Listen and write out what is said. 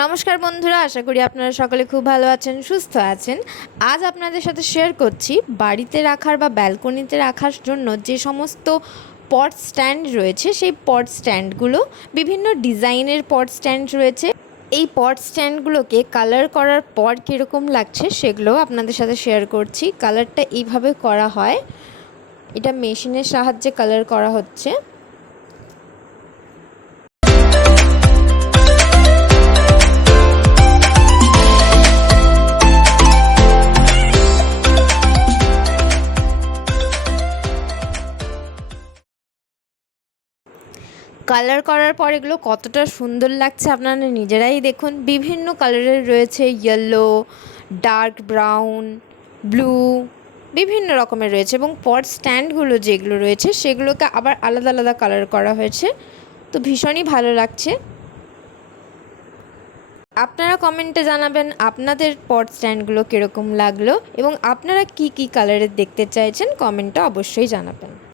নমস্কার বন্ধুরা, আশা করি আপনারা সকলে খুব ভালো আছেন, সুস্থ আছেন। আজ আপনাদের সাথে শেয়ার করছি বাড়িতে রাখার বা ব্যালকনিতে রাখার জন্য যে সমস্ত পট স্ট্যান্ড রয়েছে, সেই পট স্ট্যান্ডগুলো বিভিন্ন ডিজাইনের পট স্ট্যান্ড রয়েছে। এই পট স্ট্যান্ডগুলোকে কালার করার পর কীরকম লাগছে সেগুলোও আপনাদের সাথে শেয়ার করছি। কালারটা এইভাবে করা হয়, এটা মেশিনের সাহায্যে কালার করা হচ্ছে। কালার করার পর এগুলো কতটা সুন্দর লাগছে আপনারা নিজেরাই দেখুন। বিভিন্ন কালারের রয়েছে, ইয়েলো, ডার্ক ব্রাউন, ব্লু, বিভিন্ন রকমের রয়েছে। এবং পট স্ট্যান্ডগুলো যেগুলো রয়েছে সেগুলোকে আবার আলাদা আলাদা কালার করা হয়েছে, তো ভীষণই ভালো লাগছে। আপনারা কমেন্টে জানাবেন আপনাদের পট স্ট্যান্ডগুলো কীরকম লাগলো এবং আপনারা কি কি কালারের দেখতে চাইছেন, কমেন্টে অবশ্যই জানাবেন।